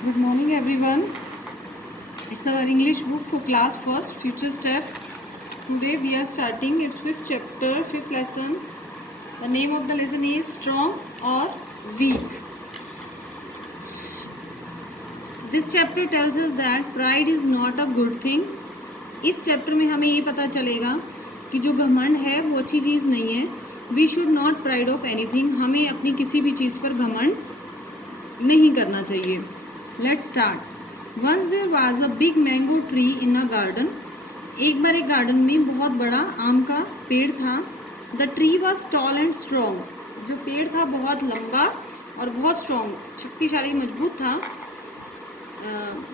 Good morning, everyone. It's our English book for class first, Future Step. Today we are starting its fifth chapter, fifth lesson. The name of the lesson is Strong or Weak. This chapter tells us that pride is not a good thing. इस chapter में हमें ये पता चलेगा कि जो घमंड है वो अच्छी चीज़ नहीं है. We should not pride of anything. हमें अपनी किसी भी चीज़ पर घमंड नहीं करना चाहिए. Let's start. Once there was a big mango tree in a garden. एक बार एक गार्डन में बहुत बड़ा आम का पेड़ था. The tree was tall and strong. जो पेड़ था बहुत लंबा और बहुत स्ट्रॉन्ग, शक्तिशाली, मजबूत था.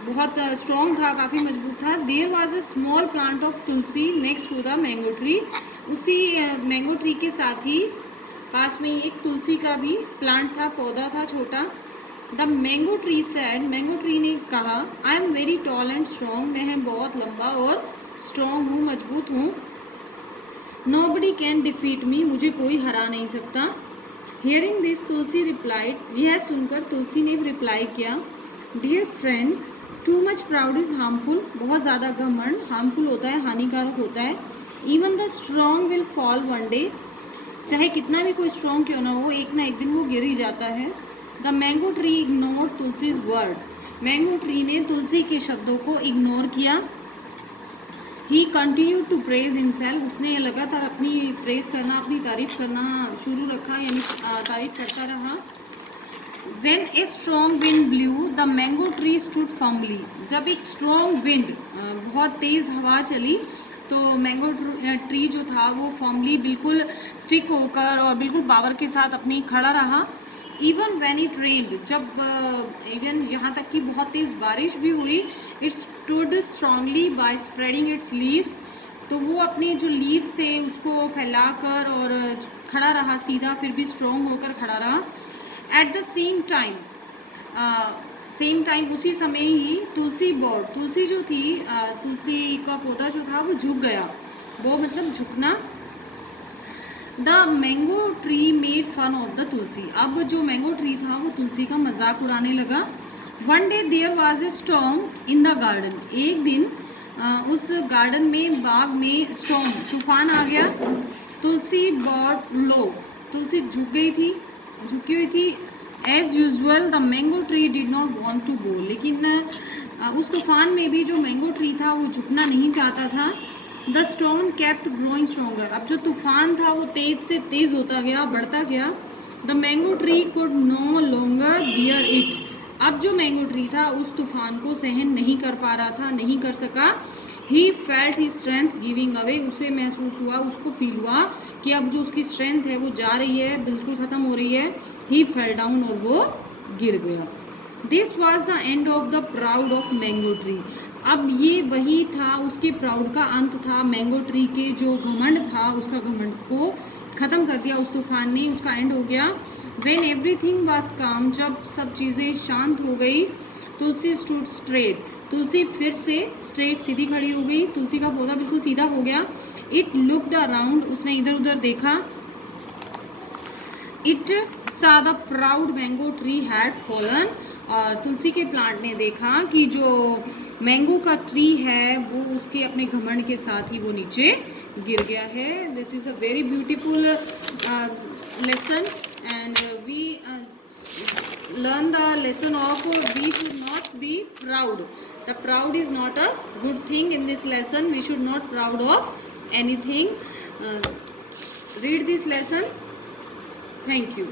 बहुत स्ट्रॉन्ग था, काफ़ी मजबूत था. There was a small plant of tulsi next to the mango tree. उसी मैंगो ट्री के साथ ही पास में एक तुलसी का भी प्लांट था, पौधा था छोटा. The mango tree said. Mango tree ने कहा, I am very tall and strong. मैं बहुत लंबा और स्ट्रॉन्ग हूँ, मजबूत हूँ. Nobody can defeat me. मुझे कोई हरा नहीं सकता. Hearing this Tulsi replied. यह सुनकर तुलसी ने रिप्लाई किया, dear friend, too much proud is harmful. बहुत ज़्यादा घमंड हार्मफुल होता है, हानिकारक होता है. Even the strong will fall one day. चाहे कितना भी कोई स्ट्रॉन्ग क्यों ना हो, एक ना एक दिन वो गिर ही जाता है. The mango tree ignore Tulsi's word. Mango tree ने तुलसी के शब्दों को इग्नोर किया. He continue to praise himself. उसने लगातार अपनी प्रेज करना, अपनी तारीफ करना शुरू रखा, यानी तारीफ करता रहा. When a strong wind blew, the mango tree stood firmly. जब एक strong wind, बहुत तेज़ हवा चली, तो मैंगो ट्री जो था वो फॉर्मली बिल्कुल स्टिक होकर और बिल्कुल पावर के साथ अपनी खड़ा रहा. इवन व्हेन इट रेन्ड. जब इवन यहाँ तक कि बहुत तेज़ बारिश भी हुई, it stood strongly by spreading its leaves. तो वो अपने जो लीव्स थे उसको फैलाकर और खड़ा रहा सीधा, फिर भी स्ट्रॉन्ग होकर खड़ा रहा. एट द सेम टाइम उसी समय ही तुलसी बोर्ड, तुलसी जो थी, तुलसी का पौधा जो था वो झुक गया. वो मतलब झुकना. The mango tree made fun of the tulsi. अब जो मैंगो ट्री था वो तुलसी का मजाक उड़ाने लगा. One day there was a storm in the garden. एक दिन उस गार्डन में, बाग में स्टॉर्म, तूफान आ गया. तुलसी बॉट लो. तुलसी झुकी हुई थी. As usual the mango tree did not want to go. लेकिन उस तूफान में भी जो मैंगो ट्री था वो झुकना नहीं चाहता था. The storm kept growing stronger. अब जो तूफान था वो तेज से तेज होता गया, बढ़ता गया. The mango tree could no longer bear it. अब जो मैंगो ट्री था उस तूफान को सहन नहीं कर पा रहा था, नहीं कर सका. He felt he strength giving away. उसे महसूस हुआ, उसको फील हुआ कि अब जो उसकी स्ट्रेंथ है वो जा रही है, बिल्कुल ख़त्म हो रही है. ही फेल डाउन और वो गिर गया. This was the end of the proud of mango tree. अब ये वही था, उसके प्राउड का अंत था. मैंगो ट्री के जो घमंड था, उसका घमंड को ख़त्म कर दिया उस तूफान ने, उसका एंड हो गया. व्हेन एवरीथिंग वाज काम. जब सब चीज़ें शांत हो गई. तुलसी स्टूड स्ट्रेट. तुलसी फिर से स्ट्रेट, सीधी खड़ी हो गई. तुलसी का पौधा बिल्कुल सीधा हो गया. It looked around. उसने इधर उधर देखा. इट सा the proud mango tree had fallen. और तुलसी के प्लांट ने देखा कि जो मैंगो का ट्री है वो उसके अपने घमंड के साथ ही वो नीचे गिर गया है. This is a very beautiful lesson and we learn the lesson of we should not be proud. The proud is not a good thing. In this lesson we should not proud of anything. Read this lesson. Thank you.